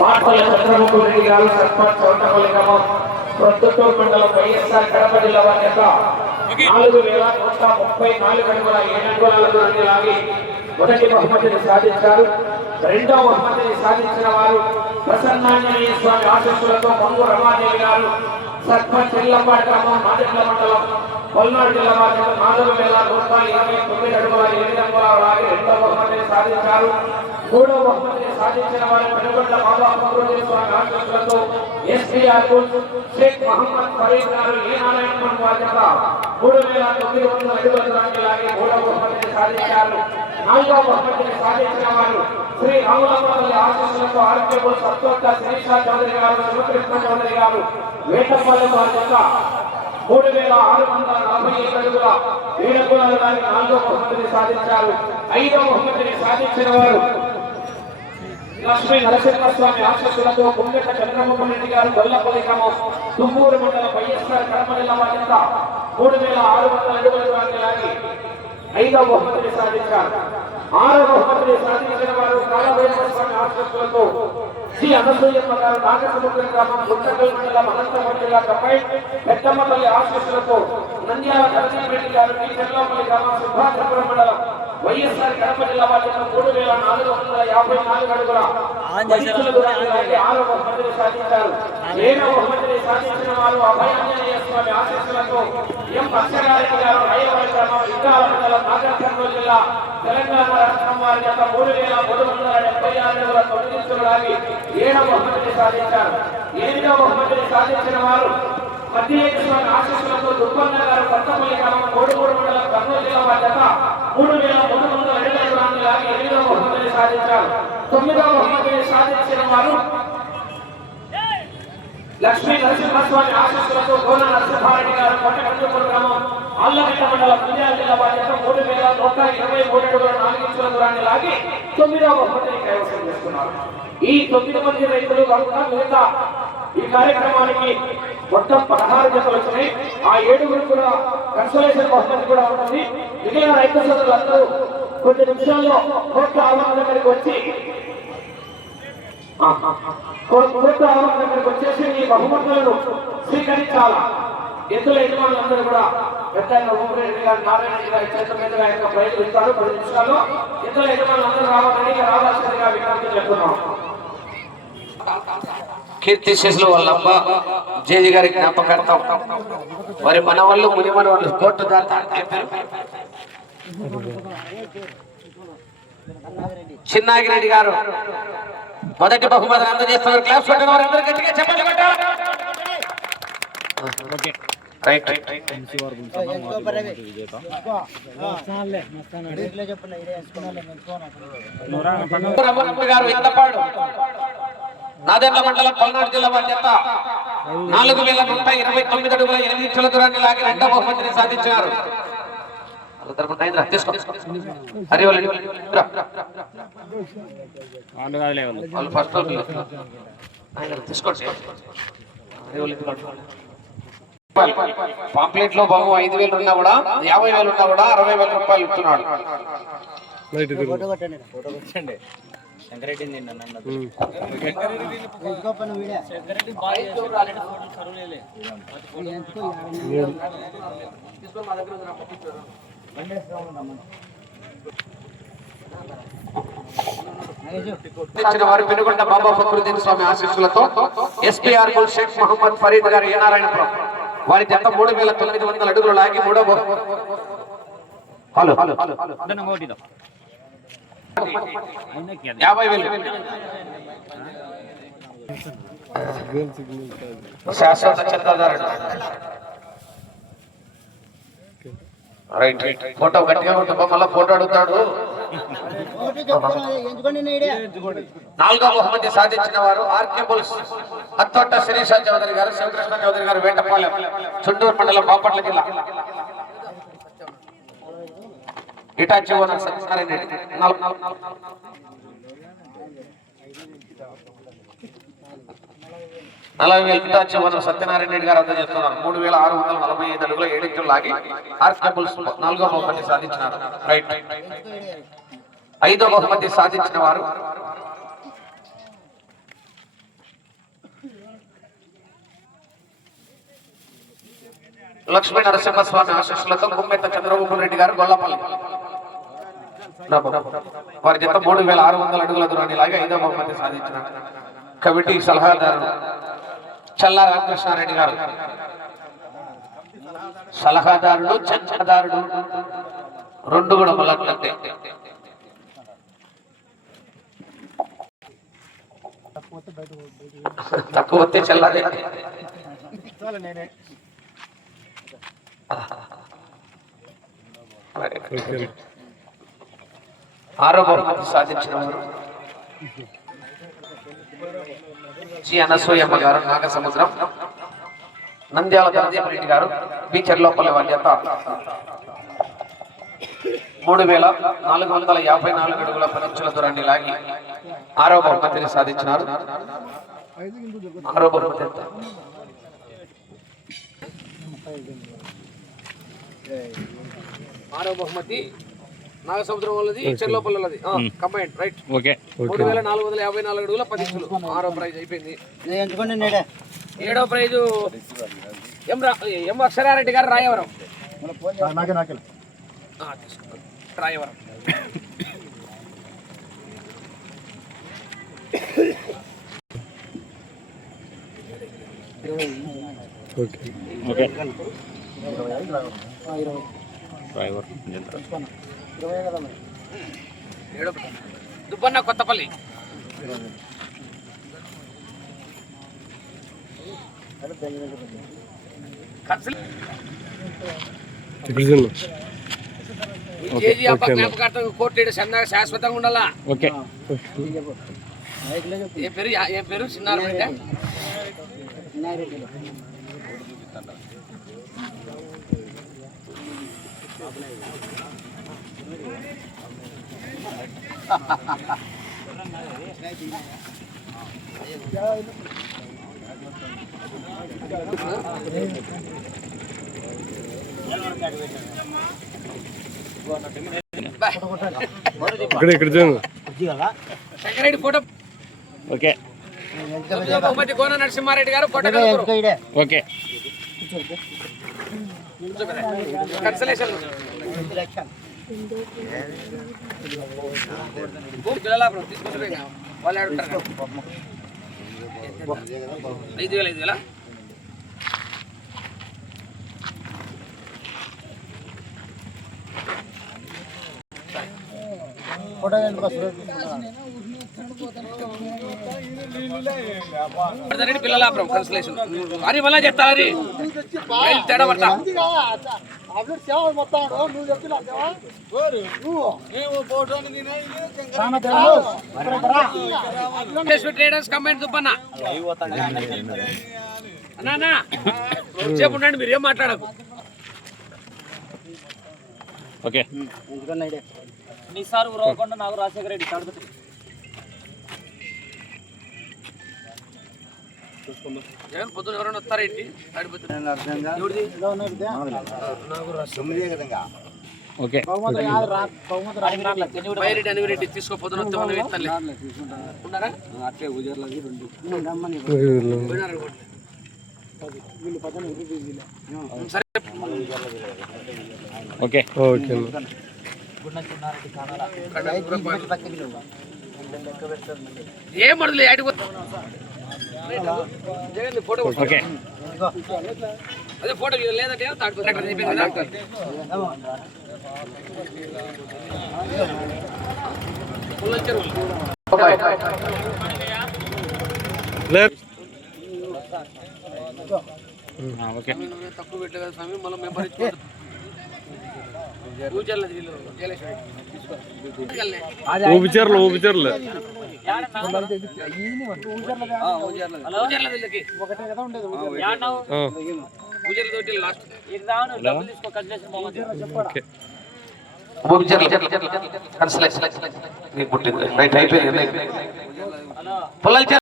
మాటల చంద్రబాబు రెడ్డి గారు సర్పంచ్ చౌటపల్లి గ్రామం ప్రొద్దుటూరు మండలం వైఎస్ఆర్ కడప జిల్లా వారి యొక్క 4134 అడుగుల 7 అంగుళాల దూరాన్ని లాగి మొదటి బహుమతిని సాధించారు. రెండవ బహుమతిని సాధించిన వారు ప్రసన్నాంజనేయ స్వామి ఆశీస్సులతో మంగు రమాదేవి గారు సర్పంచ్ ఇళ్లపాటి గ్రామం నాదెండ్ల మండలం పల్నాడు జిల్లా వారి 4129 అడుగుల 8 అంగుళాలు లాగి రెండవ బహుమతిని సాధించారు. మూడవ బహుమతిని సాధించిన వారు పెనుగొండ బాబా ఫక్రుద్దీన్ స్వామి ఆశీస్సులతో ఎస్బీఆర్ షేక్ మహమ్మద్ ఫరీద్ గారు ఏ నారాయణ వారి 3900 అడుగుల దూరాన్ని లాగి మూడవ బహుమతిని సాధించారు. నాలుగవ బహుమతిని సాధించిన వారు శ్రీ రాములపల్లి ఆశీస్సులతో ఆర్కేబుల్ సత్తోట శిరీష చౌదరి గారు శివకృష్ణ చౌదరి గారు వేటపల్లి వారి 3645 అడుగుల 7 అంగుళాలు లాగి నాలుగవ బహుమతిని సాధించారు. ఐదవ బహుమతిని సాధించిన వారు లక్ష్మీ నరసింహస్వామి ఆశీస్సులతో గుండెట చంద్రబాబు రెడ్డి గారు గొల్లపల్లి గ్రామం తుమ్మూరు మండలం వైఎస్ఆర్ కడప జిల్లా వారి 3600 అడుగుల దూరాన్ని లాగి ఐదవ బహుమతిని సాధించారు. ఆరవ బహుమతిని సాధించిన వారు కాళభైరవస్వామి ఆశీస్సులతో శ్రీ అనసూయమ్మ గారు నాగసముద్రం గ్రామం గుంటకల్ మండలం అనంతపురం జిల్లా కపై పెద్దమ్మపల్లి ఆశీస్సులతో నంద్యాల కరసీరెడ్డి గారు టీ చెర్లపల్లి గ్రామం సుభాషపురం మండలం వైఎస్ఆర్ కడప జిల్లా వారి 3454 అడుగుల 10 దూరాన్ని లాగి ఆరవ బహుమతిని సాధించారు. ఏడవ బహుమతిని సాధించిన వారు అభయాంజనేయ స్వామి ఆశీస్సులతో ఎం అక్షరారెడ్డి గారు రాయవారి గ్రామం ఇంగాల మండలం నాగర్కర్నూలు జిల్లా తెలంగాణ రాష్ట్రం వారి 3376 అడుగుల 9 లాగి ఏడవ బహుమతిని సాధించారు. ఎనిమిదవ బహుమతిని సాధించిన వారు మధ్యలేశ్వరి ఆశీస్సులతో దుర్గన్న గారు కొత్తపల్లి గ్రామం కోడుమూడు మండలం కర్నూలు జిల్లా వారి 3300 అడుగుల దూరాన్ని లాగి ఎనిమిదవ బహుమతిని సాధించారు. తొమ్మిదవ బహుమతిని సాధించిన వారు లక్ష్మీ నరసింహస్వామి ఆశీస్సులతో గోన నరసింహారెడ్డి గారు కొట్టకందుపూర్ గ్రామం అల్లగడ్డ మండలం నంద్యాల జిల్లా వారి 3123 అడుగుల 4 ఇంచుల దూరాన్ని లాగి తొమ్మిదవ బహుమతిని కైవసం చేసుకున్నారు. ఈ 9 మంది రైతులు మిగతా ఈ కార్యక్రమానికి మొత్తం 16 జతలు వచ్చినాయి. ఆ 7గురు కూడా కన్సోలేషన్ బహుమతి కూడా ఉంటుంది. మిగిలిన రైతు సోదరులందరూ కొన్ని నిమిషాల్లో కోట్ల ఆవరణ దగ్గరికి వచ్చి వచ్చేసి ఈ బహుమతులను స్వీకరించాలా. ఎద్దుల యజమానులందరూ కూడా పెద్ద ఓపిరెడ్డి గారు నారాయణ గారి చేతుల మీదుగా యొక్క ప్రైజులు ఇస్తారు. 10 నిమిషాల్లో ఎద్దుల యజమానులందరూ రావాల్సిందిగా విజ్ఞప్తి చెప్తున్నాం. కీర్తి శిశులు వాళ్ళమ్మ జేజీ గారి జ్ఞాపకార్థం వారి మన వాళ్ళు ముని మన వాళ్ళు కోర్టు దాత చిన్నాగిరెడ్డి గారు మొదటి బహుమతిని అందజేస్తున్నారు. క్లాస్ పెట్టిన వారందరూ గట్టిగా చెప్పండి. గారు ఎంతపాడు నాదెండ్ల మండలం పల్నాడు జిల్లా వారి 4129 అడుగుల 8 ఇంచుల దూరాన్ని లాగి రెండవ బహుమతిని సాధించారు. పాంప్లెట్ లో బాబు 5000 ఉన్నా కూడా 50,000 ఉన్నా కూడా 60,000 రూపాయలు ఇస్తున్నాడు. వారు పెనుగొండ బాబా ఫక్రుద్దీన్ స్వామి ఆశీస్సులతో ఎస్బీఆర్ షేక్ మహమ్మద్ ఫరీద్ గారు ఏ నారాయణపురం వారి 3900 అడుగులు లాగి మూడవ 50,000 శాశ్వత చందాదారుడు. రైట్ ఫోటో గట్టిగా ఉంటుంది. మళ్ళీ ఫోటో అడుగుతాడు. నాలుగవ బహుమతి సాధించిన వారు ఆర్కేబుల్ అత్తోట శిరీష చౌదరి గారు శివకృష్ణ చౌదరి గారు వేటపాలెం చుండూరు మండలం బాపట్ల జిల్లా. Hitachi owner Satyanarayana Reddy 40,000 Hitachi owner Satyanarayana Reddy గారు అందజేస్తున్నారు. 3645 అడుగుల 7 ఇంచులు లాగి ఆర్కేబుల్స్ 4వ బహుమతి సాధించినారు. రైట్ 5వ బహుమతి సాధించిన వారు లక్ష్మీ నరసింహస్వామి ఆశీస్సులతో గుమ్మెత్త చంద్రబాబు రెడ్డి గారు గొల్లపల్లి వారి జత 3600 అడుగుల దూరాన్ని లాగి 5వ బహుమతి సాధించిన కమిటీ సలహాదారుడు చల్లా రామకృష్ణారెడ్డి గారు. సలహాదారుడు చందాదారుడు రెండు కూడా మళ్ళీ తక్కువ వస్తే చల్లాదే. ఆరో బహుమతి సాధించిన వారు జి అనసూయమ్మ గారు నాగసముద్రం. నంద్యాల ధనజయరెడ్డి గారు బీచర్లోపల్లి వారి జత 3454 అడుగుల 10 ఇంచుల దూరాన్ని లాగి 6వ బహుమతిని సాధించినారు. 6వ బహుమతి ఎంత? ఆరో బహుమతి నాగసముద్రం వాళ్ళది చెర్లోపల్లి వాళ్ళది కంబైన్డ్ రైట్. 3454 అడుగుల 10 ఇంచులు 6వ ప్రైజ్ అయిపోయింది. 7వ ప్రైజు ఎం అక్షరారెడ్డి గారు రాయవరం. రాయవరం దుబ్బన్న కొత్తపల్లి. కోర్టు శాశ్వతంగా ఉండాలా. ఏ పేరు చిన్నారెడ్డి. Shankarreddy photo okay. కోన నరసింహారెడ్డి గారు ఓకే. కన్సలేషన్ తీసుకుంటే వాళ్ళు ఆడుంటారు. 5,000 పిల్లలాపురం కన్సలేషన్ అది మళ్ళా చెప్తా. అది తేడా పడతా. ట్రేడర్స్ కమెంట్ దుబ్బన్న అన్నా చెప్పు ఉండండి, మీరు ఏం మాట్లాడకు. ఓకే. నిసార్ ఉరవకొండ నాగు రాజశేఖర రెడ్డి తాడుపత్రి. జగన్ పొద్దున ఎవరైనా వస్తారేంటి తాడిపత్రి? ఓకే. బైరెడ్డి అనివిరెడ్డి తీసుకో పొద్దున ఉన్నారా? ఓకే. ఏం పడలే ఫోటో. ఓకే. అదే ఫోటో లేదంటే తక్కువ పెట్టలేదు కదా స్వామి. మళ్ళీ మెంబర్ లాస్ట్